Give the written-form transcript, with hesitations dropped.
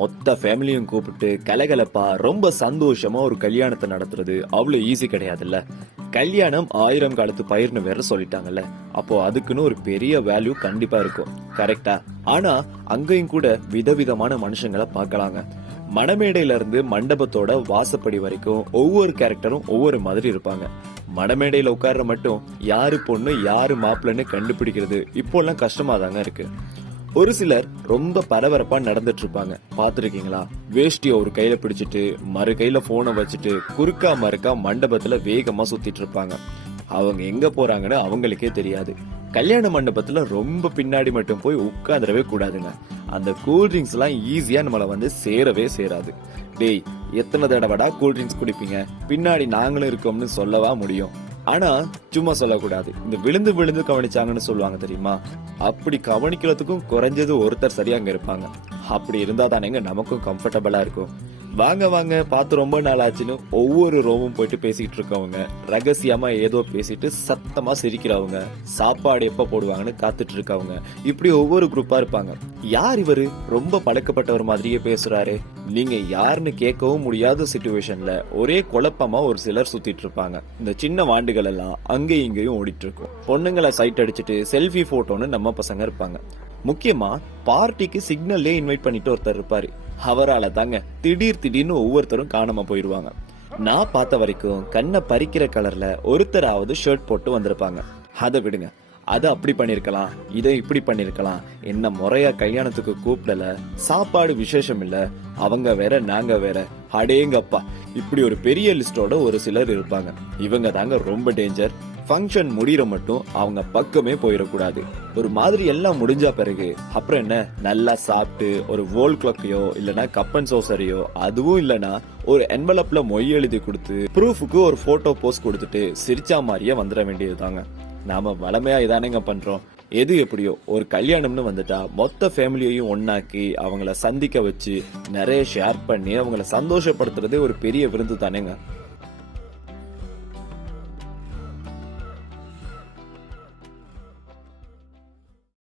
மொத்த ஃபேமிலியும் கூப்பிட்டு கலகலப்பா ரொம்ப சந்தோஷமா ஒரு கல்யாணத்தை நடத்துறது அவ்வளவு ஈஸி கிடையாதுல்ல. கல்யாணம் 1000 காலத்து பயிர்னு வேற சொல்லிட்டாங்கல்ல. அப்போ அதுக்குன்னு ஒரு பெரிய வேல்யூ கண்டிப்பா இருக்கும், கரெக்டா? ஆனா அங்கேயும் கூட விதவிதமான மனுஷங்களை பார்க்கலாங்க. மணமேடையில இருந்து மண்டபத்தோட வாசப்படி வரைக்கும் ஒவ்வொரு கேரக்டரும் ஒவ்வொரு மாதிரி இருப்பாங்க. மணமேடையில உட்கார்ற மட்டும் யாரு பொண்ணு யாரு மாப்பிள்ளன்னு கண்டுபிடிக்கிறது இப்போல்லாம் கஷ்டமா தாங்க இருக்கு. ஒரு சிலர் ரொம்ப பரபரப்பா நடந்துட்டு இருப்பாங்க, பாத்துருக்கீங்களா? வேஷ்டிய ஒரு கையில பிடிச்சிட்டு மறு கையில போனை வச்சுட்டு குறுக்கா மறுக்கா மண்டபத்துல வேகமா சுத்திட்டு இருப்பாங்க. அவங்க எங்க போறாங்கன்னு அவங்களுக்கே தெரியாது. கல்யாண மண்டபத்துல ரொம்ப பின்னாடி மட்டும் போய் உட்கார்ந்துடவே கூடாதுங்க. அந்த கூல்ட்ரிங்க்ஸ் எல்லாம் ஈஸியா நம்மள சேரவே சேராது. டேய், எத்தனை தடவைடா கூல்ட்ரிங்க்ஸ் குடிப்பீங்க? பின்னாடி நாங்களும் இருக்கோம்னு சொல்லவா முடியும்? ஆனா சும்மா சொல்லக்கூடாது. இந்த விழுந்து விழுந்து கவனிச்சாங்கன்னு சொல்லுவாங்க தெரியுமா? அப்படி கவனிக்கிறதுக்கும் குறைஞ்சது ஒருத்தர் சரியா அங்க இருப்பாங்க. அப்படி இருந்தா தானேங்க நமக்கும் கம்ஃபர்டபுளா இருக்கும். வாங்க வாங்க, பார்த்து ரொம்ப நாள் ஆச்சுன்னு ஒவ்வொரு ரோமும் போயிட்டு பேசிட்டு இருக்கவங்க, ரகசியமா ஏதோ பேசிட்டு சத்தமா சிரிக்கிறவங்க, சாப்பாடு எப்ப போடுவாங்கன்னு காத்துட்டு இருக்கவங்க, இப்படி ஒவ்வொரு குரூப்பா இருப்பாங்க. யார் இவரு ரொம்ப பழக்கப்பட்டவர் மாதிரியே பேசுறாரு? நீங்க யாருன்னு கேட்கவும் முடியாத சிச்சுவேஷன்ல ஒரே குழப்பமா ஒரு சிலர் சுத்திட்டு இருப்பாங்க. இந்த சின்ன வாண்டுகள் எல்லாம் அங்கேயும் இங்கேயும் ஓடிட்டு இருக்கும். பொண்ணுங்களை சைட் அடிச்சுட்டு செல்ஃபி போட்டோன்னு நம்ம பசங்க இருப்பாங்க. முக்கியமா பார்ட்டிக்கு சிக்னல்லே இன்வைட் பண்ணிட்டு ஒருத்தர் இருப்பாரு. அவரால தாங்க திடீர்னு ஒவ்வொருத்தரும் காணாம போயிருவாங்க. நான் பார்த்த வரைக்கும் கண்ணை பறிக்கிற கலர்ல ஒருத்தராவது ஷர்ட் போட்டு வந்திருப்பாங்க. அதை விடுங்க, அது அப்படி பண்ணிருக்கலாம், இதை இப்படி பண்ணிருக்கலாம், என்ன முறையா கல்யாணத்துக்கு கூப்பிடல, சாப்பாடு விசேஷம் இல்ல, அவங்க வேற நாங்க வேற, அடேங்கப்பா, இப்படி ஒரு பெரிய லிஸ்டோட ஒரு சிலர் இருப்பாங்க. இவங்க தாங்க ரொம்ப டேஞ்சர். ஃபங்க்ஷன் முடிகிற மட்டும் அவங்க பக்கமே போயிடக்கூடாது. ஒரு மாதிரி எல்லாம் முடிஞ்ச பிறகு அப்புறம் என்ன, நல்லா சாப்பிட்டு ஒரு வோல் கிளாக்கையோ இல்லனா கப்பன் சோசரியோ, அதுவும் இல்லனா ஒரு என்வலப்ல மொய் எழுதி கொடுத்து ப்ரூஃபுக்கு ஒரு போட்டோ போஸ்ட் கொடுத்துட்டு சிரிச்சா மாதிரியே வந்துட வேண்டியதுதாங்க. நாம வளமையா இதானேங்க பண்றோம். எது எப்படியோ ஒரு கல்யாணம்னு வந்துட்டா மொத்த ஃபேமிலியையும் ஒன்னாக்கி அவங்கள சந்திக்க வச்சு நிறைய ஷேர் பண்ணி அவங்கள சந்தோஷப்படுத்துறதே ஒரு பெரிய விருந்து தானேங்க.